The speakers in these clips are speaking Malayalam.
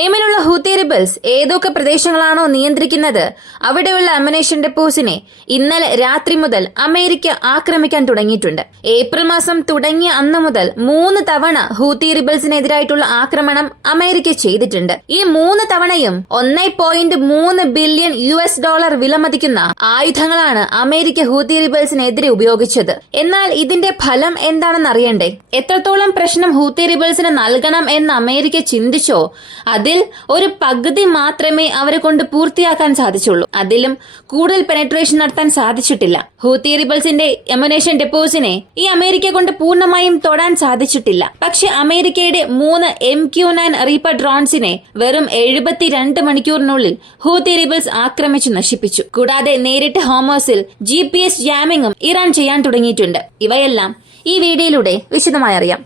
യമനിലുള്ള ഹൂത്തി റിബൽസ് ഏതൊക്കെ പ്രദേശങ്ങളാണോ നിയന്ത്രിക്കുന്നത് അവിടെയുള്ള അമ്മുനേഷൻ ഡെപ്പോസിനെ ഇന്നലെ രാത്രി മുതൽ അമേരിക്ക ആക്രമിക്കാൻ തുടങ്ങിയിട്ടുണ്ട്. ഏപ്രിൽ മാസം തുടങ്ങിയ അന്നു മുതൽ 3 തവണ ഹൂത്തി റിബൽസിനെതിരായിട്ടുള്ള ആക്രമണം അമേരിക്ക ചെയ്തിട്ടുണ്ട്. ഈ 3 തവണയും $1.3 ബില്യൺ വിലമതിക്കുന്ന ആയുധങ്ങളാണ് അമേരിക്ക ഹൂത്തി റിബൽസിനെതിരെ ഉപയോഗിച്ചത്. എന്നാൽ ഇതിന്റെ ഫലം എന്താണെന്ന് അറിയണ്ടേ? എത്രത്തോളം പ്രശ്നം ഹൂത്തി റിബൽസിന് നൽകണം എന്ന് അമേരിക്ക ചിന്തിച്ചോ അതിൽ ഒരു പകുതി മാത്രമേ അവരെ കൊണ്ട് പൂർത്തിയാക്കാൻ സാധിച്ചുള്ളൂ. അതിലും കൂടുതൽ പെനട്രേഷൻ നടത്താൻ സാധിച്ചിട്ടില്ല. ഹൂത്തി റിബൽസിന്റെ അമ്മുനേഷൻ ഡെപ്പോസിനെ ഈ അമേരിക്ക കൊണ്ട് പൂർണ്ണമായും തൊടാൻ സാധിച്ചിട്ടില്ല. പക്ഷെ അമേരിക്കയുടെ 3 MQ-9 റീപ്പർ ഡ്രോൺസിനെ വെറും 72 മണിക്കൂറിനുള്ളിൽ ഹൂത്തി റിബൽസ് ആക്രമിച്ചു നശിപ്പിച്ചു. കൂടാതെ നേരിട്ട് ഹോമോസിൽ GPS ജാമിങ്ങും ഇറാൻ ചെയ്യാൻ തുടങ്ങിയിട്ടുണ്ട്. ഇവയെല്ലാം ഈ വീഡിയോയിലൂടെ വിശദമായി അറിയാം.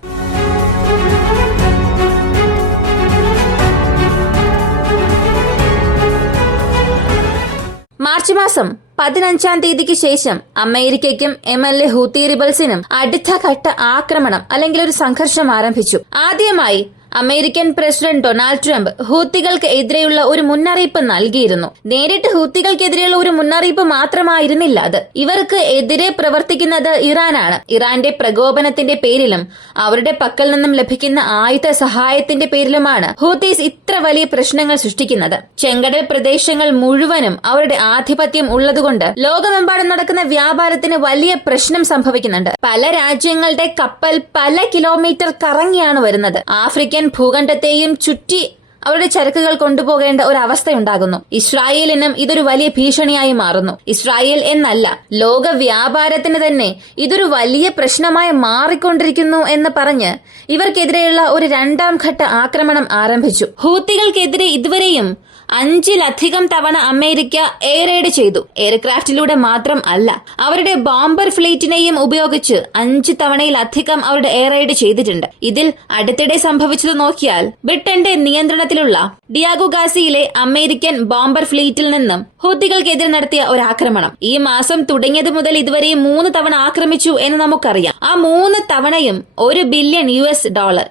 മാർച്ച് മാസം 15-ാം തീയതിക്ക് ശേഷം അമേരിക്കയ്ക്കും യമനിലെ ഹൂത്തി റിബൽസിനും അടുത്ത ഘട്ട ആക്രമണം അല്ലെങ്കിൽ ഒരു സംഘർഷം ആരംഭിച്ചു. ആദ്യമായി അമേരിക്കൻ പ്രസിഡന്റ് ഡൊണാൾഡ് ട്രംപ് ഹൂത്തികൾക്ക് എതിരെയുള്ള ഒരു മുന്നറിയിപ്പ് നൽകിയിരുന്നു. നേരിട്ട് ഹൂത്തികൾക്കെതിരെയുള്ള ഒരു മുന്നറിയിപ്പ് മാത്രമായിരുന്നില്ല അത്. ഇവർക്ക് എതിരെ പ്രവർത്തിക്കുന്നത് ഇറാനാണ്. ഇറാന്റെ പ്രകോപനത്തിന്റെ പേരിലും അവരുടെ പക്കൽ നിന്നും ലഭിക്കുന്ന ആയുധ സഹായത്തിന്റെ പേരിലുമാണ് ഹൂത്തീസ് ഇത്ര വലിയ പ്രശ്നങ്ങൾ സൃഷ്ടിക്കുന്നത്. ചെങ്കടൽ പ്രദേശങ്ങൾ മുഴുവനും അവരുടെ ആധിപത്യം ഉള്ളതുകൊണ്ട് ലോകമെമ്പാടും നടക്കുന്ന വ്യാപാരത്തിന് വലിയ പ്രശ്നം സംഭവിക്കുന്നുണ്ട്. പല രാജ്യങ്ങളുടെ കപ്പൽ പല കിലോമീറ്റർ കറങ്ങിയാണ് വരുന്നത്. ആഫ്രിക്കൻ ഭൂഖണ്ഡത്തെയും ചുറ്റി അവരുടെ ചരക്കുകൾ കൊണ്ടുപോകേണ്ട ഒരു അവസ്ഥയുണ്ടാകുന്നു. ഇസ്രായേലിനും ഇതൊരു വലിയ ഭീഷണിയായി മാറുന്നു. ഇസ്രായേൽ എന്നല്ല, ലോക വ്യാപാരത്തിന് തന്നെ ഇതൊരു വലിയ പ്രശ്നമായി മാറിക്കൊണ്ടിരിക്കുന്നു എന്ന് പറഞ്ഞ് ഇവർക്കെതിരെയുള്ള ഒരു 2ാം ഘട്ട ആക്രമണം ആരംഭിച്ചു. ഹൂത്തികൾക്കെതിരെ ഇതുവരെയും 5-ലധികം തവണ അമേരിക്ക എയർ റെയ്ഡ് ചെയ്തു. എയർക്രാഫ്റ്റിലൂടെ മാത്രം അല്ല, അവരുടെ ബോംബർ ഫ്ലീറ്റിനെയും ഉപയോഗിച്ച് 5 തവണയിലധികം അവരുടെ എയർ റെയ്ഡ് ചെയ്തിട്ടുണ്ട്. ഇതിൽ അടുത്തിടെ സംഭവിച്ചത് നോക്കിയാൽ ബ്രിട്ടന്റെ നിയന്ത്രണത്തിലുള്ള ഡിയാഗോ ഗാസിയിലെ അമേരിക്കൻ ബോംബർ ഫ്ലീറ്റിൽ നിന്നും ഹൂത്തികൾക്കെതിരെ നടത്തിയ ഒരു ആക്രമണം. ഈ മാസം തുടങ്ങിയത് മുതൽ ഇതുവരെ 3 തവണ ആക്രമിച്ചു എന്ന് നമുക്കറിയാം. ആ 3 തവണയും $1 ബില്യൺ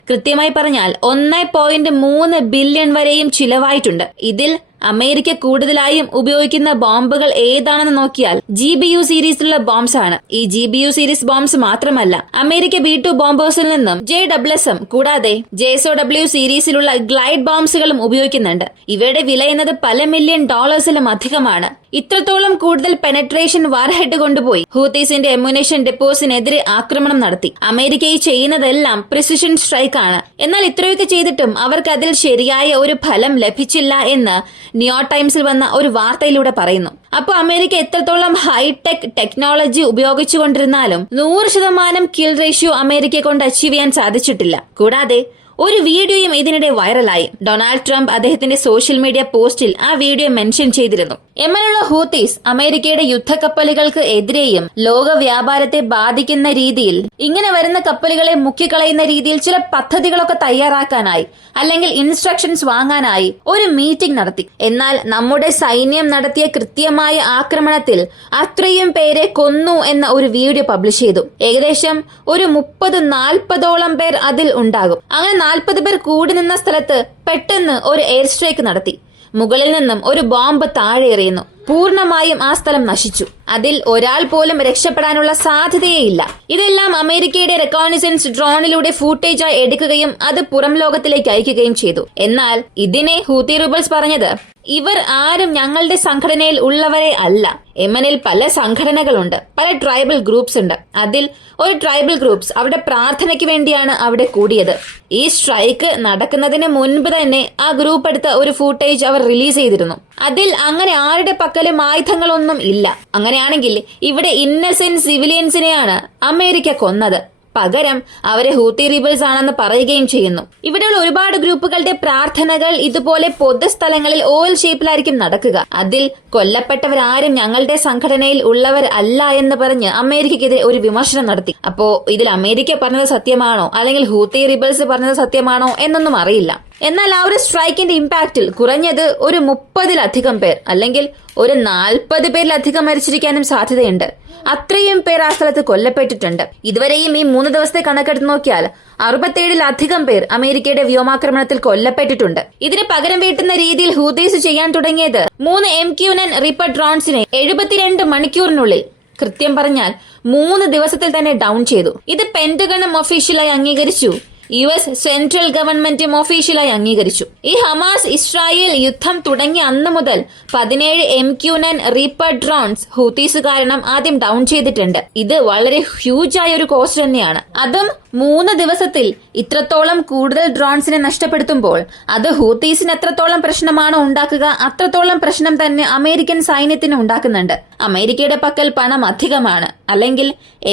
കൃത്യമായി പറഞ്ഞാൽ 1.3 ബില്യൺ വരെയും ചിലവായിട്ടുണ്ട്. ഇതിൽ അമേരിക്ക കൂടുതലായും ഉപയോഗിക്കുന്ന ബോംബുകൾ ഏതാണെന്ന് നോക്കിയാൽ GBU സീരീസിലുള്ള ബോംബ്സ് ആണ്. ഈ GBU സീരീസ് ബോംബ്സ് മാത്രമല്ല, അമേരിക്ക B2 ബോംബേഴ്സിൽ നിന്നും JSSM കൂടാതെ JSOW സീരീസിലുള്ള ഗ്ലൈഡ് ബോംബ്സുകളും ഉപയോഗിക്കുന്നുണ്ട്. ഇവയുടെ വില എന്നത് പല മില്യൺ ഡോളേഴ്സിലും അധികമാണ്. ഇത്രത്തോളം കൂടുതൽ പെനട്രേഷൻ വാർഹെഡ് കൊണ്ടുപോയി ഹൂത്തീസിന്റെ അമ്മുനേഷൻ ഡെപ്പോസിനെതിരെ ആക്രമണം നടത്തി. അമേരിക്ക ഈ ചെയ്യുന്നതെല്ലാം പ്രിസിഷൻ സ്ട്രൈക്ക് ആണ്. എന്നാൽ ഇത്രയൊക്കെ ചെയ്തിട്ടും അവർക്ക് അതിൽ ശരിയായ ഒരു ഫലം ലഭിച്ചില്ല എന്ന് ന്യൂയോർക്ക് ടൈംസിൽ വന്ന ഒരു വാർത്തയിലൂടെ പറയുന്നു. അപ്പോൾ അമേരിക്ക എത്രത്തോളം ഹൈടെക് ടെക്നോളജി ഉപയോഗിച്ചുകൊണ്ടിരുന്നാലും 100% കിൽ റേഷ്യോ അമേരിക്കയെ കൊണ്ട് അച്ചീവ് ചെയ്യാൻ സാധിച്ചിട്ടില്ല. കൂടാതെ ഒരു വീഡിയോയും ഇതിനിടെ വൈറലായി. ഡൊണാൾഡ് ട്രംപ് അദ്ദേഹത്തിന്റെ സോഷ്യൽ മീഡിയ പോസ്റ്റിൽ ആ വീഡിയോ മെൻഷൻ ചെയ്തിരുന്നു. യമനിലുള്ള ഹൂത്തീസ് അമേരിക്കയുടെ യുദ്ധക്കപ്പലുകൾക്ക് എതിരെയും ലോക വ്യാപാരത്തെ ബാധിക്കുന്ന രീതിയിൽ ഇങ്ങനെ വരുന്ന കപ്പലുകളെ മുക്കിക്കളയുന്ന രീതിയിൽ ചില പദ്ധതികളൊക്കെ തയ്യാറാക്കാനായി അല്ലെങ്കിൽ ഇൻസ്ട്രക്ഷൻസ് വാങ്ങാനായി ഒരു മീറ്റിംഗ് നടത്തി. എന്നാൽ നമ്മുടെ സൈന്യം നടത്തിയ കൃത്യമായ ആക്രമണത്തിൽ അത്രയും പേരെ കൊന്നു എന്ന ഒരു വീഡിയോ പബ്ലിഷ് ചെയ്തു. ഏകദേശം ഒരു 30-40ഓളം പേർ അതിൽ ഉണ്ടാകും. അങ്ങനെ 40 പേർ കൂടി നിന്ന സ്ഥലത്ത് പെട്ടെന്ന് ഒരു എയർ സ്ട്രൈക്ക് നടത്തി. മുകളിൽ നിന്നും ഒരു ബോംബ് താഴെ എറിയുന്നു. പൂർണ്ണമായും ആ സ്ഥലം നശിച്ചു. അതിൽ ഒരാൾ പോലും രക്ഷപ്പെടാനുള്ള സാധ്യതയേയില്ല. ഇതെല്ലാം അമേരിക്കയുടെ റെക്കോണിസൻസ് ഡ്രോണിലൂടെ ഫൂട്ടേജായി എടുക്കുകയും അത് പുറം ലോകത്തിലേക്ക് അയക്കുകയും ചെയ്തു. എന്നാൽ ഇതിനെ ഹൂത്തി റിബൽസ് പറഞ്ഞത്, ഇവർ ആരും ഞങ്ങളുടെ സംഘടനയിൽ ഉള്ളവരെ അല്ല. യമനിൽ പല സംഘടനകളുണ്ട്, പല ട്രൈബൽ ഗ്രൂപ്പ്സ് ഉണ്ട്. അതിൽ ഒരു ട്രൈബൽ ഗ്രൂപ്പ്സ് അവരുടെ പ്രാർത്ഥനയ്ക്ക് വേണ്ടിയാണ് അവിടെ കൂടിയത്. ഈ സ്ട്രൈക്ക് നടക്കുന്നതിന് മുൻപ് തന്നെ ആ ഗ്രൂപ്പ് എടുത്ത ഒരു ഫൂട്ടേജ് അവർ റിലീസ് ചെയ്തിരുന്നു. അതിൽ അങ്ങനെ ആരുടെ പക്കലും ആയുധങ്ങളൊന്നും ഇല്ല. അങ്ങനെയാണെങ്കിൽ ഇവിടെ ഇന്നസെന്റ് സിവിലിയൻസിനെയാണ് അമേരിക്ക കൊന്നത്. പകരം അവരെ ഹൂത്തി റിബൽസ് ആണെന്ന് പറയുകയും ചെയ്യുന്നു. ഇവിടെയുള്ള ഒരുപാട് ഗ്രൂപ്പുകളുടെ പ്രാർത്ഥനകൾ ഇതുപോലെ പൊതുസ്ഥലങ്ങളിൽ ഓവൽ ഷേപ്പിലായിരിക്കും നടക്കുക. അതിൽ കൊല്ലപ്പെട്ടവരാരും ഞങ്ങളുടെ സംഘടനയിൽ ഉള്ളവർ അല്ല എന്ന് പറഞ്ഞ് അമേരിക്കയ്ക്കെതിരെ ഒരു വിമർശനം നടത്തി. അപ്പോ ഇതിൽ അമേരിക്ക പറഞ്ഞത് സത്യമാണോ അല്ലെങ്കിൽ ഹൂത്തി റിബൽസ് പറഞ്ഞത് സത്യമാണോ എന്നൊന്നും അറിയില്ല. എന്നാൽ ആ ഒരു സ്ട്രൈക്കിന്റെ ഇമ്പാക്റ്റിൽ കുറഞ്ഞത് ഒരു 30-ലധികം പേർ അല്ലെങ്കിൽ ഒരു 40 പേരിലധികം മരിച്ചിരിക്കാനും സാധ്യതയുണ്ട്. അത്രയും പേർ ആ സ്ഥലത്ത് കൊല്ലപ്പെട്ടിട്ടുണ്ട്. ഇതുവരെയും ഈ 3 ദിവസത്തെ കണക്കെടുത്ത് നോക്കിയാൽ 67-ലധികം പേർ അമേരിക്കയുടെ വ്യോമാക്രമണത്തിൽ കൊല്ലപ്പെട്ടിട്ടുണ്ട്. ഇതിന് പകരം വീട്ടുന്ന രീതിയിൽ ഹൂതീസ് ചെയ്യാൻ തുടങ്ങിയത് 3 MQ-9 റീപ്പർ ഡ്രോൺസിനെ 72 മണിക്കൂറിനുള്ളിൽ, കൃത്യം പറഞ്ഞാൽ 3 ദിവസത്തിൽ തന്നെ ഡൗൺ ചെയ്തു. ഇത് പെന്റഗണും ഒഫീഷ്യലായി അംഗീകരിച്ചു. US സെൻട്രൽ ഗവൺമെന്റും ഒഫീഷ്യലായി അംഗീകരിച്ചു. ഈ ഹമാസ് ഇസ്രായേൽ യുദ്ധം തുടങ്ങിയ അന്ന് മുതൽ 17 MQ-9 റീപ്പർ ഡ്രോൺസ് ഹൂതീസ് കാരണം ആദ്യം ഡൗൺ ചെയ്തിട്ടുണ്ട്. ഇത് വളരെ ഹ്യൂജായ ഒരു കോസ്റ്റ് തന്നെയാണ്. അതും 3 ദിവസത്തിൽ ഇത്രത്തോളം കൂടുതൽ ഡ്രോൺസിനെ നഷ്ടപ്പെടുത്തുമ്പോൾ അത് ഹൂതീസിന് എത്രത്തോളം പ്രശ്നമാണോ ഉണ്ടാക്കുക, അത്രത്തോളം പ്രശ്നം തന്നെ അമേരിക്കൻ സൈന്യത്തിന് ഉണ്ടാക്കുന്നുണ്ട്. അമേരിക്കയുടെ പക്കൽ പണം അധികമാണ്, അല്ലെങ്കിൽ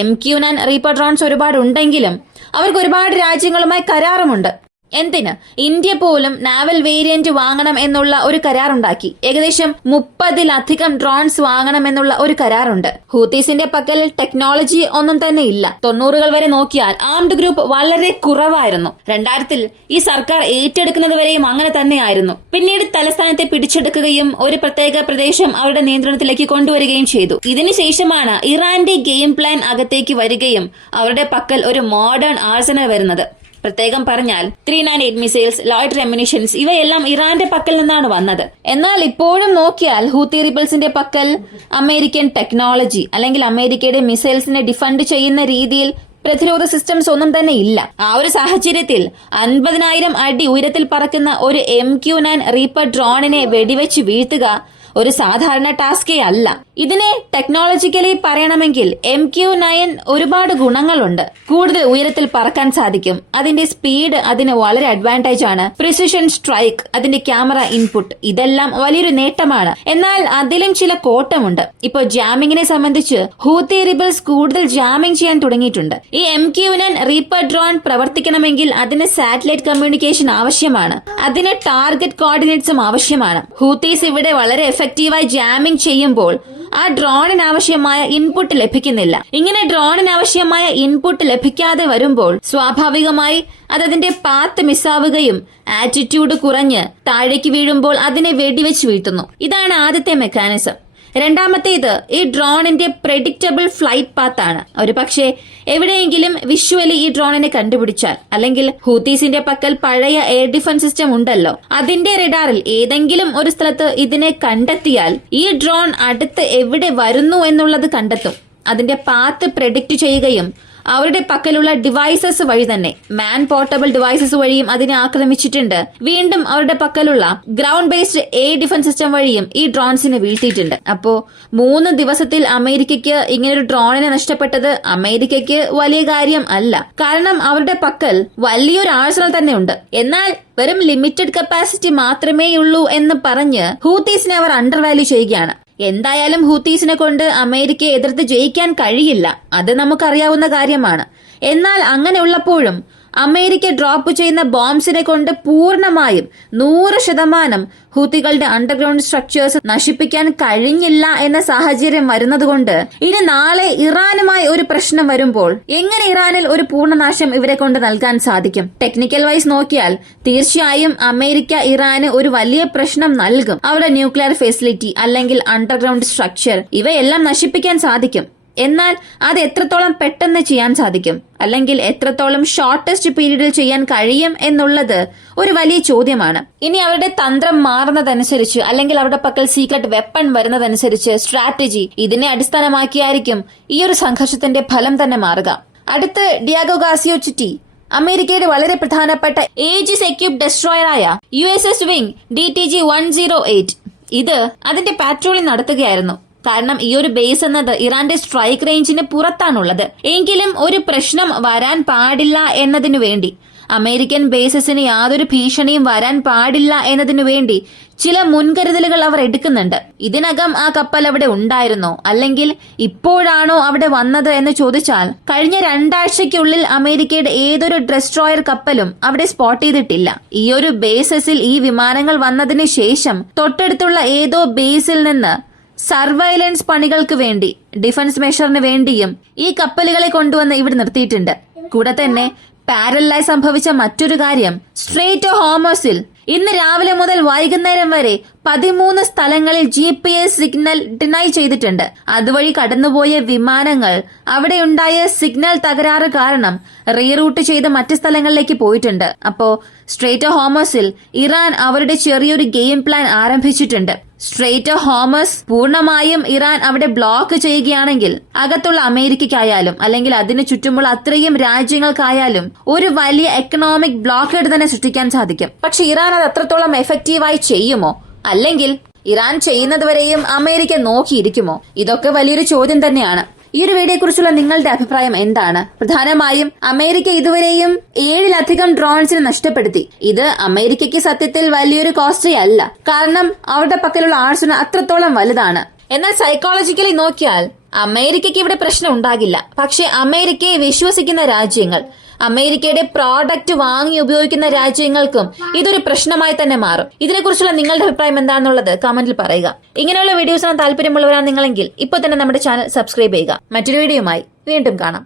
MQ-9 റീപ്പർ ഡ്രോൺസ് ഒരുപാട് ഉണ്ടെങ്കിലും അവർക്ക് ഒരുപാട് രാജ്യങ്ങളുമായി കരാറുമുണ്ട്. എന്തിന്? ഇന്ത്യ പോലും നാവൽ വേരിയന്റ് വാങ്ങണം എന്നുള്ള ഒരു കരാറുണ്ടാക്കി. ഏകദേശം 30-ലധികം ഡ്രോൺസ് വാങ്ങണം എന്നുള്ള ഒരു കരാറുണ്ട്. ഹൂതീസിന്റെ പക്കൽ ടെക്നോളജി ഒന്നും തന്നെ ഇല്ല. 90-കൾ വരെ നോക്കിയാൽ ആംഡ് ഗ്രൂപ്പ് വളരെ കുറവായിരുന്നു. 2000-ൽ ഈ സർക്കാർ ഏറ്റെടുക്കുന്നത് വരെയും അങ്ങനെ തന്നെയായിരുന്നു. പിന്നീട് തലസ്ഥാനത്തെ പിടിച്ചെടുക്കുകയും ഒരു പ്രത്യേക പ്രദേശം അവരുടെ നിയന്ത്രണത്തിലേക്ക് കൊണ്ടുവരികയും ചെയ്തു. ഇതിനുശേഷമാണ് ഇറാന്റെ ഗെയിം പ്ലാൻ അകത്തേക്ക് വരികയും അവരുടെ പക്കൽ ഒരു മോഡേൺ ആർസനൽ വരുന്നത്. പ്രത്യേകം പറഞ്ഞാൽ 398 മിസൈൽസ്, ലോയിറ്റർ അമ്യൂണിഷൻസ്, ഇവയെല്ലാം ഇറാന്റെ പക്കൽ നിന്നാണ് വന്നത്. എന്നാൽ ഇപ്പോഴും നോക്കിയാൽ ഹൂത്തി റിബൽസിന്റെ പക്കൽ അമേരിക്കൻ ടെക്നോളജി അല്ലെങ്കിൽ അമേരിക്കയുടെ മിസൈൽസിനെ ഡിഫണ്ട് ചെയ്യുന്ന രീതിയിൽ പ്രതിരോധ സിസ്റ്റംസ് ഒന്നും തന്നെ ഇല്ല. ആ ഒരു സാഹചര്യത്തിൽ 50,000 അടി ഉയരത്തിൽ പറക്കുന്ന ഒരു MQ-9 റീപ്പർ ഡ്രോണിനെ വെടിവെച്ച് വീഴ്ത്തുക ഒരു സാധാരണ ടാസ്കേ അല്ല. ഇതിനെ ടെക്നോളജിക്കലി പറയണമെങ്കിൽ MQ-9 ഒരുപാട് ഗുണങ്ങളുണ്ട്. കൂടുതൽ ഉയരത്തിൽ പറക്കാൻ സാധിക്കും. അതിന്റെ സ്പീഡ് അതിന് വളരെ അഡ്വാൻറ്റേജ് ആണ്. പ്രിസിഷൻ സ്ട്രൈക്ക്, അതിന്റെ ക്യാമറ ഇൻപുട്ട്, ഇതെല്ലാം വലിയൊരു നേട്ടമാണ്. എന്നാൽ അതിലും ചില കോട്ടമുണ്ട്. ഇപ്പോ ജാമിങ്ങിനെ സംബന്ധിച്ച് ഹൂത്തി റിബൽസ് കൂടുതൽ ജാമിംഗ് ചെയ്യാൻ തുടങ്ങിയിട്ടുണ്ട്. ഈ MQ-9 റീപ്പർ ഡ്രോൺ പ്രവർത്തിക്കണമെങ്കിൽ അതിന് സാറ്റലൈറ്റ് കമ്മ്യൂണിക്കേഷൻ ആവശ്യമാണ്. അതിന് ടാർഗറ്റ് കോർഡിനേറ്റ്സും ആവശ്യമാണ്. ഹൂത്തീസ് ഇവിടെ വളരെ എഫക്റ്റീവായി ജാമിംഗ് ചെയ്യുമ്പോൾ ആ ഡ്രോണിന് ആവശ്യമായ ഇൻപുട്ട് ലഭിക്കുന്നില്ല. ഇങ്ങനെ ഡ്രോണിന് ആവശ്യമായ ഇൻപുട്ട് ലഭിക്കാതെ വരുമ്പോൾ സ്വാഭാവികമായി അതിന്റെ പാത്ത് മിസ്സാവുകയും ആറ്റിറ്റ്യൂഡ് കുറഞ്ഞ് താഴേക്ക് വീഴുമ്പോൾ അതിനെ വെടിവെച്ച് വീഴ്ത്തുന്നു. ഇതാണ് ആദ്യത്തെ മെക്കാനിസം. രണ്ടാമത്തേത് ഈ ഡ്രോണിന്റെ പ്രെഡിക്റ്റബിൾ ഫ്ലൈറ്റ് പാത്ത് ആണ്. ഒരു പക്ഷേ എവിടെയെങ്കിലും വിഷ്വലി ഈ ഡ്രോണിനെ കണ്ടുപിടിച്ചാൽ, അല്ലെങ്കിൽ ഹൂത്തീസിന്റെ പക്കൽ പഴയ എയർ ഡിഫൻസ് സിസ്റ്റം ഉണ്ടല്ലോ, അതിന്റെ റഡാറിൽ ഏതെങ്കിലും ഒരു സ്ഥലത്ത് ഇതിനെ കണ്ടെത്തിയാൽ ഈ ഡ്രോൺ അടുത്ത് എവിടെ വരുന്നു എന്നുള്ളത് കണ്ടെത്തും. അതിന്റെ പാത്ത് പ്രെഡിക്റ്റ് ചെയ്യുകയും അവരുടെ പക്കലുള്ള ഡിവൈസസ് വഴി തന്നെ, മാൻ പോർട്ടബിൾ ഡിവൈസസ് വഴിയും അതിനെ ആക്രമിച്ചിട്ടുണ്ട്. വീണ്ടും അവരുടെ പക്കലുള്ള ground based air defence system വഴിയും ഈ ഡ്രോൺസിനെ വീഴ്ത്തിയിട്ടുണ്ട്. അപ്പോ 3 ദിവസത്തിൽ അമേരിക്കയ്ക്ക് ഇങ്ങനൊരു ഡ്രോണിനെ നഷ്ടപ്പെട്ടത് അമേരിക്കയ്ക്ക് വലിയ കാര്യം അല്ല. കാരണം അവരുടെ പക്കൽ വലിയൊരു ആഴ്സണൽ തന്നെ ഉണ്ട്. എന്നാൽ വെറും ലിമിറ്റഡ് കപ്പാസിറ്റി മാത്രമേയുള്ളൂ എന്ന് പറഞ്ഞ് ഹൂത്തീസിനെ അവർ അണ്ടർ വാല്യൂ ചെയ്യുകയാണ്. എന്തായാലും ഹൂത്തീസിനെ കൊണ്ട് അമേരിക്കയെ എതിർത്ത് ജയിക്കാൻ കഴിയില്ല, അത് നമുക്കറിയാവുന്ന കാര്യമാണ്. എന്നാൽ അങ്ങനെയുള്ളപ്പോഴും അമേരിക്ക ഡ്രോപ്പ് ചെയ്യുന്ന ബോംബ്സിനെ കൊണ്ട് പൂർണ്ണമായും 100% ഹൂത്തികളുടെ അണ്ടർഗ്രൗണ്ട് സ്ട്രക്ചേഴ്സ് നശിപ്പിക്കാൻ കഴിഞ്ഞില്ല എന്ന സാഹചര്യം വരുന്നതുകൊണ്ട് ഇനി നാളെ ഇറാനുമായി ഒരു പ്രശ്നം വരുമ്പോൾ എങ്ങനെ ഇറാനിൽ ഒരു പൂർണ്ണനാശം ഇവരെ കൊണ്ട് നൽകാൻ സാധിക്കും? ടെക്നിക്കൽ വൈസ് നോക്കിയാൽ തീർച്ചയായും അമേരിക്ക ഇറാന് ഒരു വലിയ പ്രശ്നം നൽകും. അവരുടെ ന്യൂക്ലിയർ ഫെസിലിറ്റി അല്ലെങ്കിൽ അണ്ടർഗ്രൗണ്ട് സ്ട്രക്ചർ ഇവയെല്ലാം നശിപ്പിക്കാൻ സാധിക്കും. എന്നാൽ അത് എത്രത്തോളം പെട്ടെന്ന് ചെയ്യാൻ സാധിക്കും, അല്ലെങ്കിൽ എത്രത്തോളം ഷോർട്ടസ്റ്റ് പീരീഡിൽ ചെയ്യാൻ കഴിയും എന്നുള്ളത് ഒരു വലിയ ചോദ്യമാണ്. ഇനി അവരുടെ തന്ത്രം മാറുന്നതനുസരിച്ച്, അല്ലെങ്കിൽ അവരുടെ പക്കൽ സീക്രട്ട് വെപ്പൺ വരുന്നതനുസരിച്ച് സ്ട്രാറ്റജി, ഇതിനെ അടിസ്ഥാനമാക്കിയായിരിക്കും ഈ ഒരു സംഘർഷത്തിന്റെ ഫലം തന്നെ മാറുക. അടുത്ത് ഡിയാഗോ ഗാർസിയോ ചിറ്റി, അമേരിക്കയുടെ വളരെ പ്രധാനപ്പെട്ട ഏജിസ് എക്യുപ്ഡ് ഡെസ്ട്രോയറായ USS വിംഗ് DTG-108 ഇത് അതിന്റെ പാട്രോളിംഗ് നടത്തുകയായിരുന്നു. കാരണം ഈ ഒരു ബേസ് എന്നത് ഇറാന്റെ സ്ട്രൈക്ക് റേഞ്ചിന് പുറത്താണുള്ളത്. എങ്കിലും ഒരു പ്രശ്നം വരാൻ പാടില്ല എന്നതിനു വേണ്ടി, അമേരിക്കൻ ബേസസിന് യാതൊരു ഭീഷണിയും വരാൻ പാടില്ല എന്നതിനു വേണ്ടി ചില മുൻകരുതലുകൾ അവർ എടുക്കുന്നുണ്ട്. ഇതിനകം ആ കപ്പൽ അവിടെ ഉണ്ടായിരുന്നോ, അല്ലെങ്കിൽ ഇപ്പോഴാണോ അവിടെ വന്നത് എന്ന് ചോദിച്ചാൽ കഴിഞ്ഞ 2 ആഴ്ചയ്ക്കുള്ളിൽ അമേരിക്കയുടെ ഏതൊരു ഡെസ്ട്രോയർ കപ്പലും അവിടെ സ്പോട്ട് ചെയ്തിട്ടില്ല. ഈ ഒരു ബേസസിൽ ഈ വിമാനങ്ങൾ വന്നതിന് ശേഷം തൊട്ടടുത്തുള്ള ഏതോ ബേസിൽ നിന്ന് സർവൈലൻസ് പണികൾക്ക് വേണ്ടി, ഡിഫൻസ് മെഷറിന് വേണ്ടിയും ഈ കപ്പലുകളെ കൊണ്ടുവന്ന് ഇവിടെ നിർത്തിയിട്ടുണ്ട്. കൂടെ തന്നെ പാരലായി സംഭവിച്ച മറ്റൊരു കാര്യം സ്ട്രെയ്റ്റ് ഓഫ് ഹോർമസിൽ ഇന്ന് രാവിലെ മുതൽ വൈകുന്നേരം വരെ 13 സ്ഥലങ്ങളിൽ GPS സിഗ്നൽ ഡിനൈ ചെയ്തിട്ടുണ്ട്. അതുവഴി കടന്നുപോയ വിമാനങ്ങൾ അവിടെയുണ്ടായ സിഗ്നൽ തകരാറ് കാരണം റീറൂട്ട് ചെയ്ത് മറ്റ് സ്ഥലങ്ങളിലേക്ക് പോയിട്ടുണ്ട്. അപ്പോ സ്ട്രെയ്റ്റ് ഓഫ് ഹോർമസിൽ ഇറാൻ അവരുടെ ചെറിയൊരു ഗെയിം പ്ലാൻ ആരംഭിച്ചിട്ടുണ്ട്. സ്ട്രെയ്റ്റ് ഓഫ് ഹോർമസ് പൂർണ്ണമായും ഇറാൻ അവിടെ ബ്ലോക്ക് ചെയ്യുകയാണെങ്കിൽ അകത്തുള്ള അമേരിക്കയ്ക്കായാലും അല്ലെങ്കിൽ അതിനു ചുറ്റുമുള്ള അത്രയും രാജ്യങ്ങൾക്കായാലും ഒരു വലിയ എക്കണോമിക് ബ്ലോക്കേഡ് തന്നെ സൃഷ്ടിക്കാൻ സാധിക്കും. പക്ഷെ ഇറാൻ അത് അത്രത്തോളം എഫക്റ്റീവായി ചെയ്യുമോ, അല്ലെങ്കിൽ ഇറാൻ ചെയ്യുന്നതുവരെയും അമേരിക്ക നോക്കിയിരിക്കുമോ? ഇതൊക്കെ വലിയൊരു ചോദ്യം തന്നെയാണ്. ഈ ഒരു വീഡിയോയെ കുറിച്ചുള്ള നിങ്ങളുടെ അഭിപ്രായം എന്താണ്? പ്രധാനമായും അമേരിക്ക ഇതുവരെയും 7ലധികം ഡ്രോൺസിനെ നഷ്ടപ്പെടുത്തി. ഇത് അമേരിക്കയ്ക്ക് സത്യത്തിൽ വലിയൊരു കോസ്റ്റ്ലി അല്ല, കാരണം അവരുടെ പക്കലുള്ള ആർസനൽ അത്രത്തോളം വലുതാണ്. എന്നാൽ സൈക്കോളജിക്കലി നോക്കിയാൽ അമേരിക്കയ്ക്ക് ഇവിടെ പ്രശ്നം ഉണ്ടാകില്ല. പക്ഷെ അമേരിക്കയെ വിശ്വസിക്കുന്ന രാജ്യങ്ങൾ, അമേരിക്കയുടെ പ്രോഡക്റ്റ് വാങ്ങി ഉപയോഗിക്കുന്ന രാജ്യങ്ങൾക്കും ഇതൊരു പ്രശ്നമായി തന്നെ മാറും. ഇതിനെക്കുറിച്ചുള്ള നിങ്ങളുടെ അഭിപ്രായം എന്താണെന്നുള്ളത് കമന്റിൽ പറയുക. ഇങ്ങനെയുള്ള വീഡിയോസിന് താല്പര്യമുള്ളവരാണ് നിങ്ങളെങ്കിൽ ഇപ്പോൾ തന്നെ നമ്മുടെ ചാനൽ സബ്സ്ക്രൈബ് ചെയ്യുക. മറ്റൊരു വീഡിയോയുമായി വീണ്ടും കാണാം.